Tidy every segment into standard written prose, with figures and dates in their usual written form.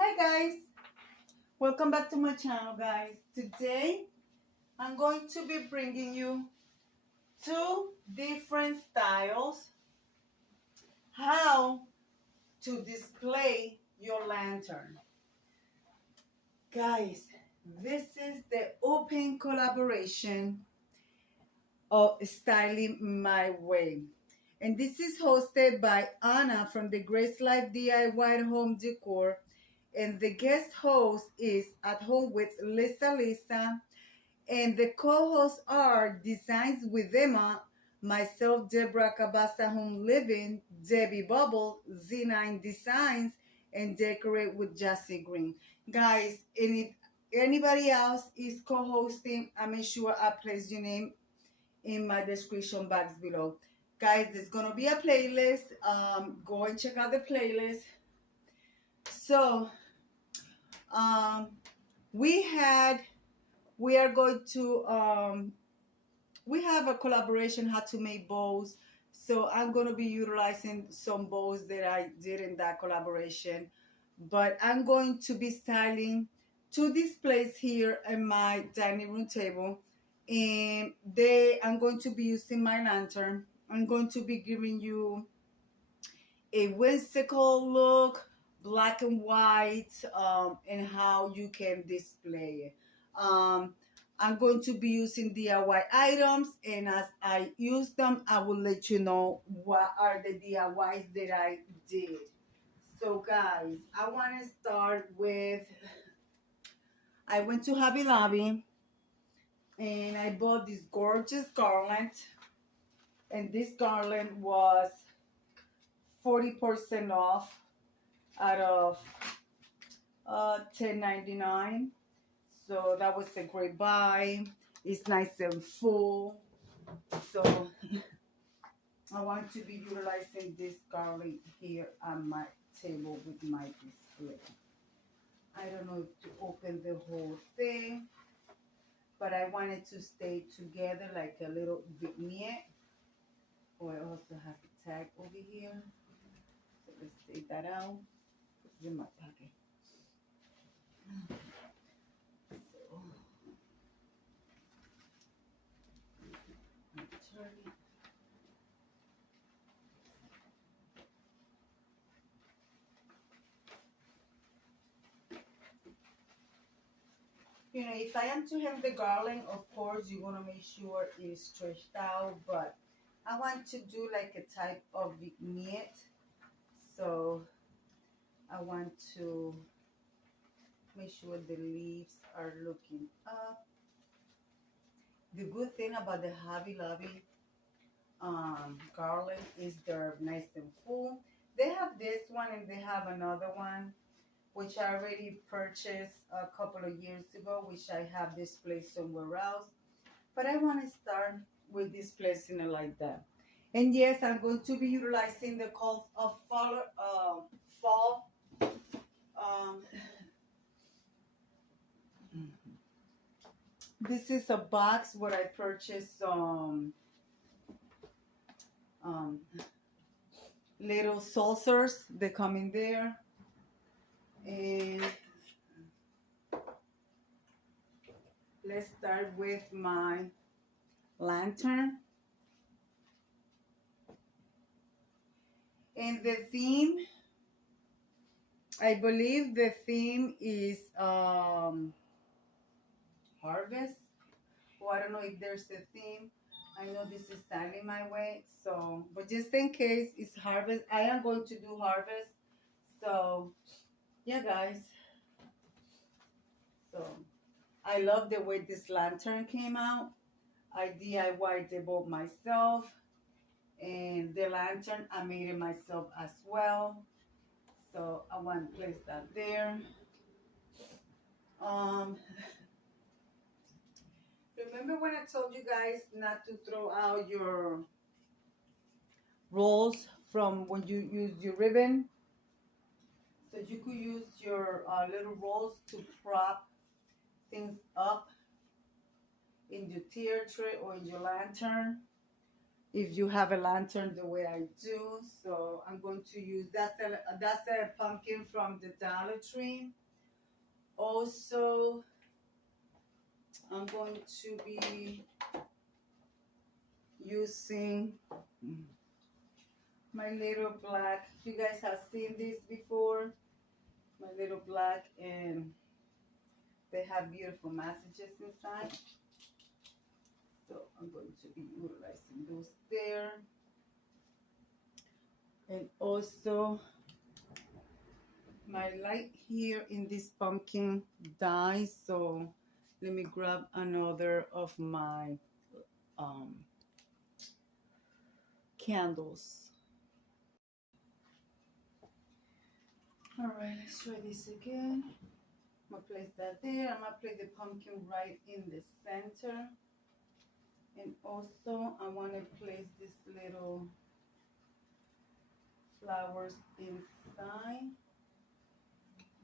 Hi guys, welcome back to my channel guys. Today I'm going to be bringing you two different styles how to display your lantern. Guys, this is the open collaboration of Styling My Way. And this is hosted by Anna from the Grace Life DIY Home Decor. And the guest host is At Home with Lisa. And the co-hosts are Designs with Emma, myself, Deborah Cabasa Home Living, Debbie Bubble, Z9 Designs, and Decorate with Jassy Green. Guys, and if anybody else is co-hosting, I make sure I place your name in my description box below. Guys, there's gonna be a playlist. Go and check out the playlist. So, um, we are going to we have a collaboration how to make bows. So I'm going to be utilizing some bows that I did in that collaboration, but I'm going to be styling two displays here in my dining room table, and I'm going to be using my lantern. I'm going to be giving you a whimsical look, black and white, and how you can display it. I'm going to be using DIY items, and as I use them, I will let you know what are the DIYs that I did. So guys, I want to start with, I went to Hobby Lobby and I bought this gorgeous garland, and this garland was 40% off out of $10.99. So that was a great buy. It's nice and full. So I want to be utilizing this garlic here on my table with my display. I don't know if to open the whole thing, but I wanted to stay together like a little vignette. Oh, I also have a tag over here. So let's take that out. Put it in my pocket. You know, if I am to have the garland, of course, you're going to make sure it's stretched out, but I want to do like a type of vignette. So I want to make sure the leaves are looking up. The good thing about the Hobby Lobby garland is they're nice and full. They have this one and they have another one, which I already purchased a couple of years ago, which I have displayed somewhere else. But I want to start with this placing it like that. And yes, I'm going to be utilizing the calls of fall. This is a box where I purchased some little saucers. They come in there. And let's start with my lantern. And the theme, I believe the theme is harvest. Well, I don't know if there's a theme. I know this is Styling My Way. So, but just in case it's harvest, I am going to do harvest. So, yeah, guys. So, I love the way this lantern came out. I DIY'd the boat myself. And the lantern, I made it myself as well. So, I want to place that there. Remember when I told you guys not to throw out your rolls from when you use your ribbon? So you could use your little rolls to prop things up in your tier tray or in your lantern. if you have a lantern the way I do. So I'm going to use that's a pumpkin from the Dollar Tree. Also, I'm going to be using my little black. You guys have seen this before. My little black, and they have beautiful messages inside. So I'm going to be utilizing those there. And also my light here in this pumpkin dies. So let me grab another of my candles. All right, let's try this again. I'm gonna place that there. I'm gonna place the pumpkin right in the center. And also I want to place this little flowers inside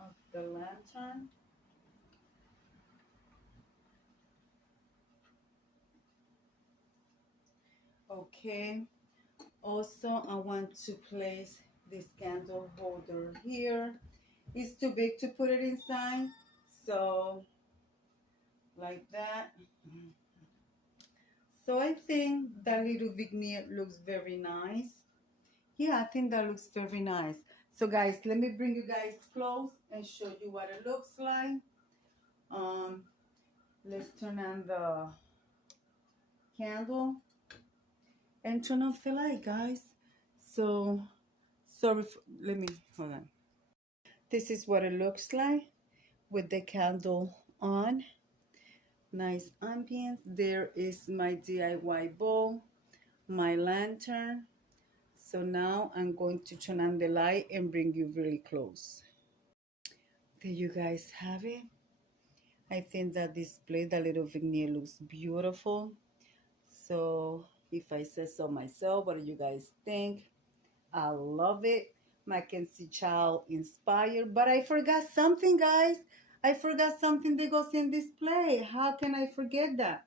of the lantern. Okay. Also, I want to place this candle holder here. It's too big to put it inside, so like that. So I think that little vignette looks very nice. Yeah, I think that looks very nice. So guys, let me bring you guys close and show you what it looks like. Let's turn on the candle and turn off the light, guys. So sorry for, let me hold on. This is what it looks like with the candle on. Nice ambience. There is my DIY bowl, my lantern. So now I'm going to turn on the light and bring you really close. There you guys have it. I think that display, the little vignette, looks beautiful. So if I say so myself, what do you guys think? I love it. Mackenzie Child inspired. But I forgot something, guys. I forgot something that goes in display. How can I forget that?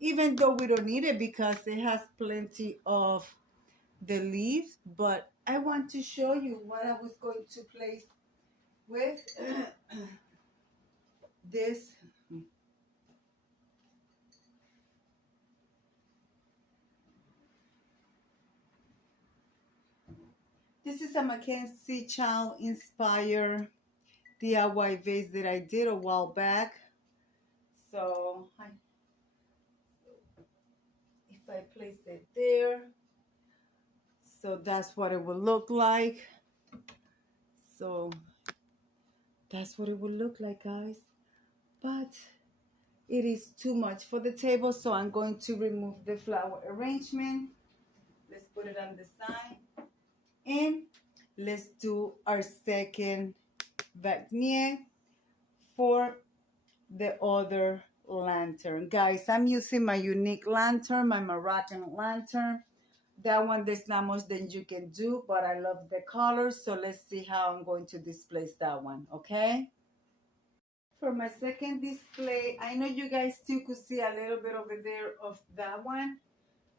Even though we don't need it because it has plenty of the leaves. But I want to show you what I was going to place with this. This is a Mackenzie Child inspired DIY vase that I did a while back. So if I place it there, so that's what it will look like. So that's what it will look like, guys. But it is too much for the table, so I'm going to remove the flower arrangement. Let's put it on the side. And let's do our second vignette for the other lantern. Guys, I'm using my unique lantern, my Moroccan lantern. That one, there's not much that you can do, but I love the colors. So let's see how I'm going to display that one, okay? For my second display, I know you guys still could see a little bit over there of that one.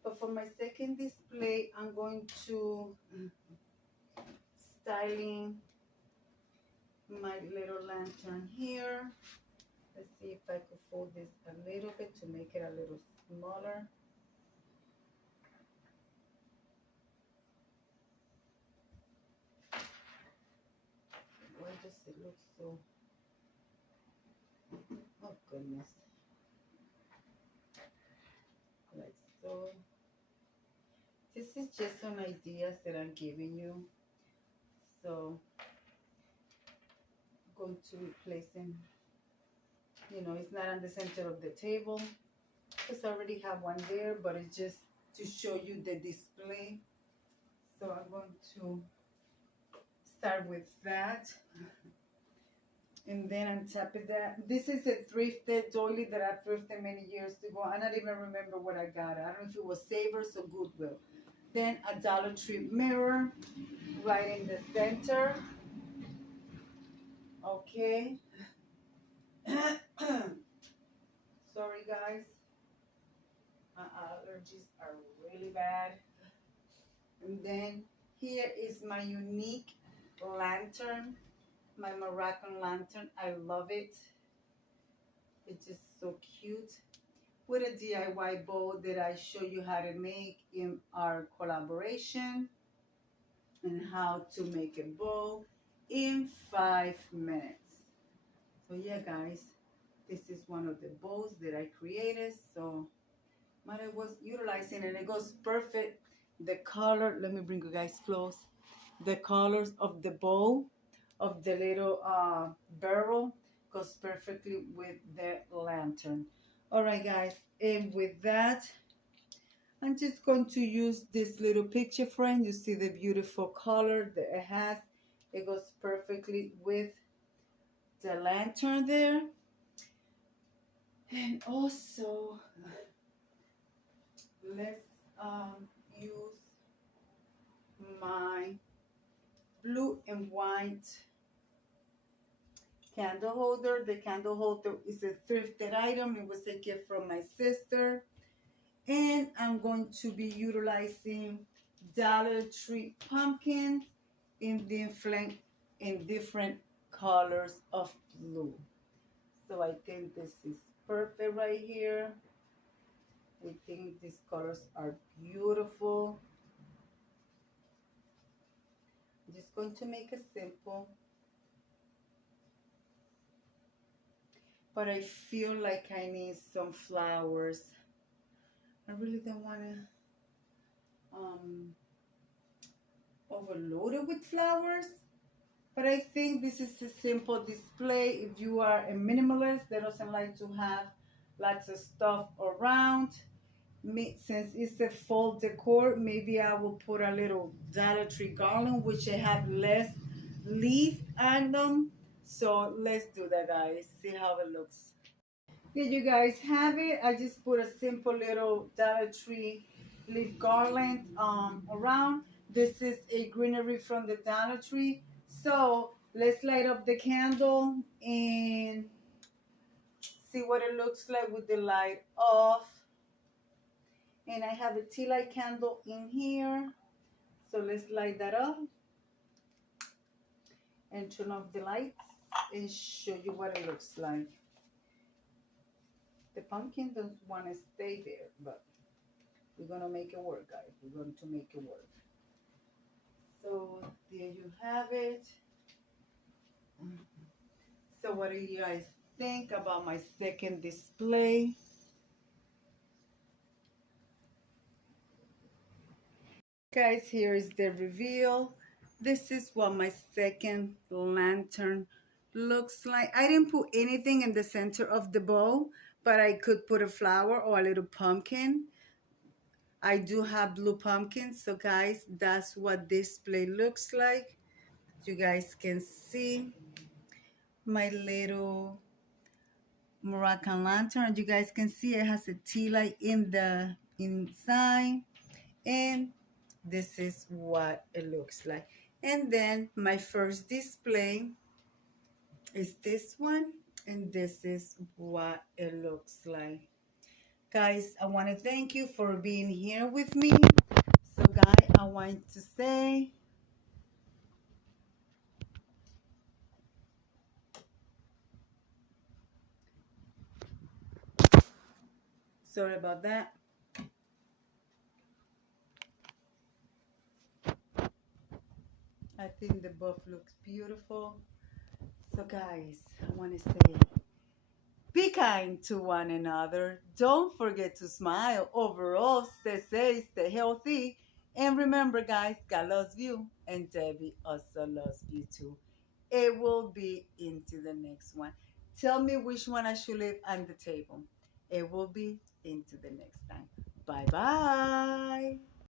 But for my second display, I'm going to styling my little lantern here. Let's see if I could fold this a little bit to make it a little smaller. Why does it look so? Oh goodness. Like so. This is just some ideas that I'm giving you. So I'm going to replace them. You know, it's not on the center of the table because I already have one there, but it's just to show you the display. So I'm going to start with that. And then on top of that, this is a thrifted doily that I thrifted many years ago. I don't even remember what I got. I don't know if it was Savers or Goodwill. Then a Dollar Tree mirror right in the center. Okay. Sorry guys. My allergies are really bad. And then here is my unique lantern, my Moroccan lantern. I love it. It's just so cute. With a DIY bowl that I show you how to make in our collaboration and how to make a bowl in 5 minutes. So yeah, guys, this is one of the bowls that I created. So what I was utilizing, and it goes perfect. The color, let me bring you guys close. The colors of the bowl, of the little barrel, goes perfectly with the lantern. All right, guys, and with that, I'm just going to use this little picture frame. You see the beautiful color that it has. It goes perfectly with the lantern there. And also, let's use my blue and white candle holder. The candle holder is a thrifted item. It was a gift from my sister. And I'm going to be utilizing Dollar Tree pumpkins in different colors of blue. So I think this is perfect right here. I think these colors are beautiful. I'm just going to make it simple. But I feel like I need some flowers. I really don't want to overload it with flowers. But I think this is a simple display. If you are a minimalist that doesn't like to have lots of stuff around, since it's a fall decor, maybe I will put a little Dollar Tree garland, which I have less leaf on them. So let's do that, guys. See how it looks. Here you guys have it. I just put a simple little Dollar Tree leaf garland around. This is a greenery from the Dollar Tree. So let's light up the candle and see what it looks like with the light off. And I have a tea light candle in here. So let's light that up and turn off the lights and show you what it looks like. The pumpkin doesn't want to stay there, but we're going to make it work, guys. We're going to make it work. So there you have it. So what do you guys think about my second display? Guys, here is the reveal. This is what my second lantern looks like. I didn't put anything in the center of the bowl, but I could put a flower or a little pumpkin. I do have blue pumpkins, so guys, that's what this display looks like. You guys can see my little Moroccan lantern. You guys can see it has a tea light in the inside, and this is what it looks like. And then my first display is this one, and this is what it looks like. Guys, I want to thank you for being here with me. So guys, I want to say sorry about that. I think the buff looks beautiful. So guys, I want to say be kind to one another. Don't forget to smile. Overall, stay safe, stay healthy. And remember, guys, God loves you, and Debbie also loves you too. It will be into the next one. Tell me which one I should leave on the table. It will be into the next time. Bye bye.